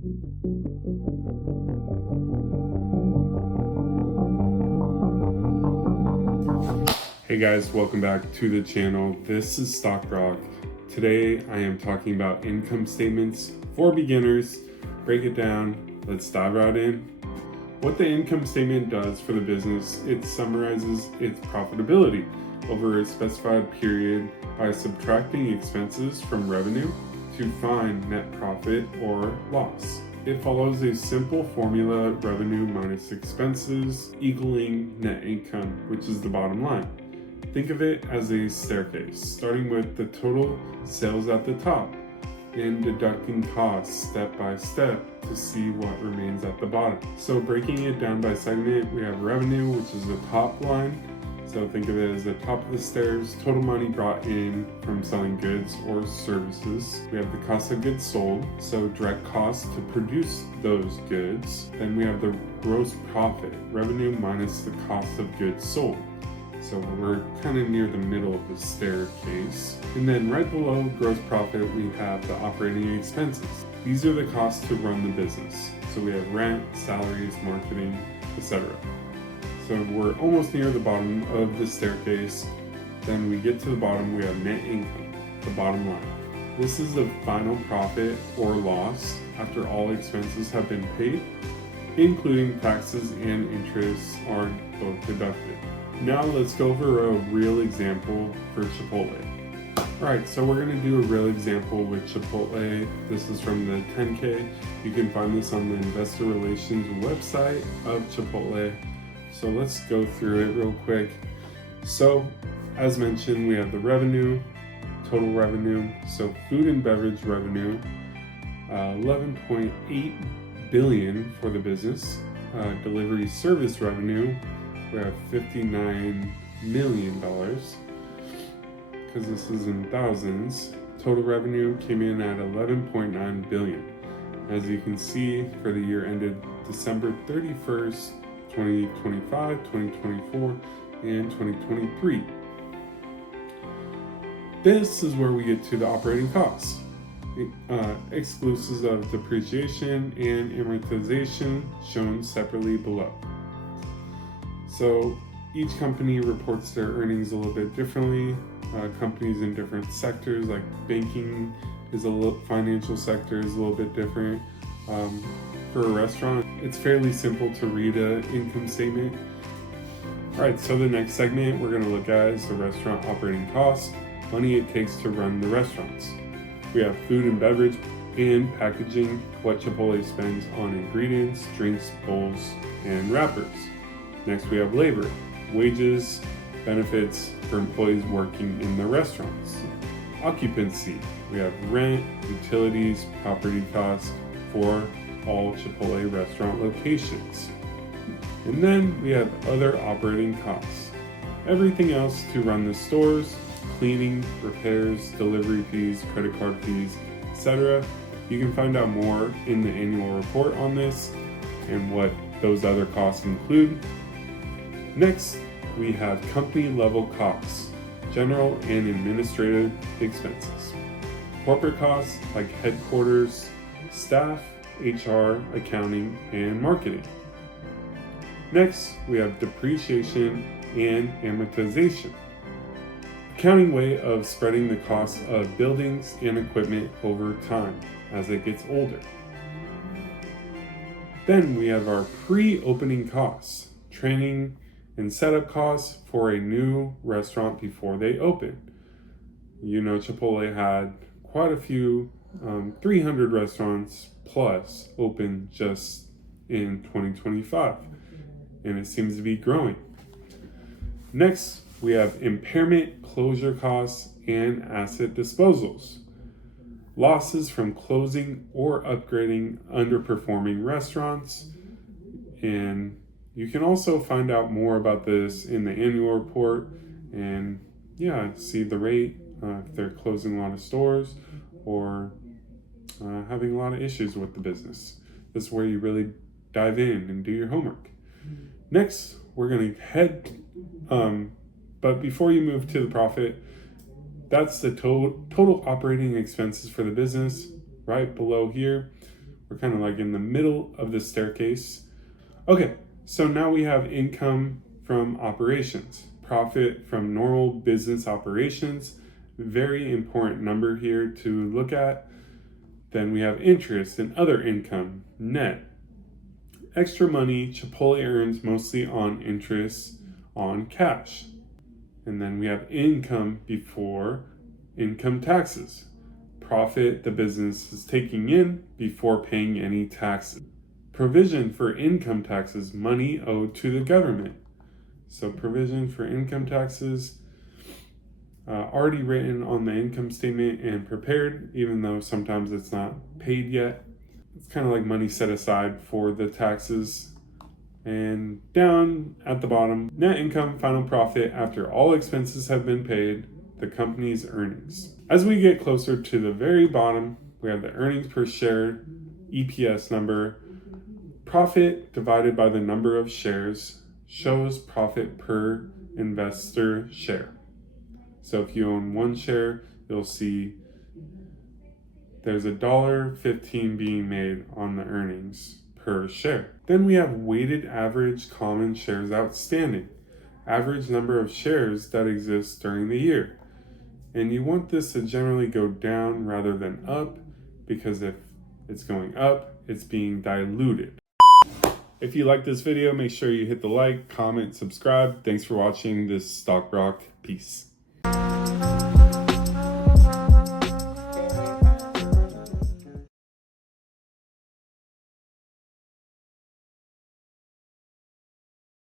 Hey guys, welcome back to the channel. This is Stock Rock. Today I am talking about income statements for beginners. Break it down. Let's dive right in. What the income statement does for the business, it summarizes its profitability over a specified period by subtracting expenses from revenue to find net profit or loss. It follows a simple formula: revenue minus expenses equaling net income, which is the bottom line. Think of it as a staircase, starting with the total sales at the top and deducting costs step by step to see what remains at the bottom. So breaking it down by segment, we have revenue, which is the top line. So think of it as the top of the stairs, total money brought in from selling goods or services. We have the cost of goods sold, so direct costs to produce those goods. Then we have the gross profit, revenue minus the cost of goods sold. So we're kind of near the middle of the staircase. And then right below gross profit, we have the operating expenses. These are the costs to run the business. So we have rent, salaries, marketing, etc. So we're almost near the bottom of the staircase. Then we get to the bottom, we have net income, the bottom line. This is the final profit or loss after all expenses have been paid, including taxes and interests are both deducted. Now let's go over a real example for Chipotle. Alright, so we're going to do a real example with Chipotle. This is from the 10K. You can find this on the investor relations website of Chipotle. So let's go through it real quick. So as mentioned, we have the revenue, total revenue. So food and beverage revenue, 11.8 billion for the business. Delivery service revenue, we have $59 million, because this is in thousands. Total revenue came in at 11.9 billion. As you can see, for the year ended December 31st, 2025, 2024, and 2023. This is where we get to the operating costs, exclusive of depreciation and amortization, shown separately below. So each company reports their earnings a little bit differently. Companies in different sectors, like banking is financial sector is a little bit different. For a restaurant, it's fairly simple to read an income statement. All right, so the next segment we're going to look at is the restaurant operating costs, money it takes to run the restaurants. We have food and beverage and packaging, what Chipotle spends on ingredients, drinks, bowls, and wrappers. Next, we have labor, wages, benefits for employees working in the restaurants. Occupancy, we have rent, utilities, property costs for all Chipotle restaurant locations. And then we have other operating costs. Everything else to run the stores, cleaning, repairs, delivery fees, credit card fees, etc. You can find out more in the annual report on this and what those other costs include. Next, we have company level costs, general and administrative expenses. Corporate costs like headquarters, staff, HR, accounting, and marketing. Next, we have depreciation and amortization. Accounting way of spreading the cost of buildings and equipment over time as it gets older. Then we have our pre-opening costs, training and setup costs for a new restaurant before they open. You know, Chipotle had quite a few, 300 restaurants plus open just in 2025, and it seems to be growing. Next, we have impairment, closure costs, and asset disposals. Losses from closing or upgrading underperforming restaurants. And you can also find out more about this in the annual report and see the rate if they're closing a lot of stores or having a lot of issues with the business. This is where you really dive in and do your homework. Next, we're going to head, but before you move to the profit, that's the total operating expenses for the business. Right below here, We're kind of like in the middle of the staircase. Okay, so now we have income from operations, profit from normal business operations. Very important number here to look at. Then we have interest and other income, net. Extra money Chipotle earns mostly on interest on cash. And then we have income before income taxes, profit the business is taking in before paying any taxes. Provision for income taxes, money owed to the government. So provision for income taxes, already written on the income statement and prepared, even though sometimes it's not paid yet. It's kind of like money set aside for the taxes. And down at the bottom, net income, final profit after all expenses have been paid, the company's earnings. As we get closer to the very bottom, we have the earnings per share, EPS number. Profit divided by the number of shares shows profit per investor share. So if you own one share, you'll see there's $1.15 being made on the earnings per share. Then we have weighted average common shares outstanding, average number of shares that exist during the year. And you want this to generally go down rather than up, because if it's going up, it's being diluted. If you like this video, make sure you hit the like, comment, subscribe. Thanks for watching this Stock Rock. Peace.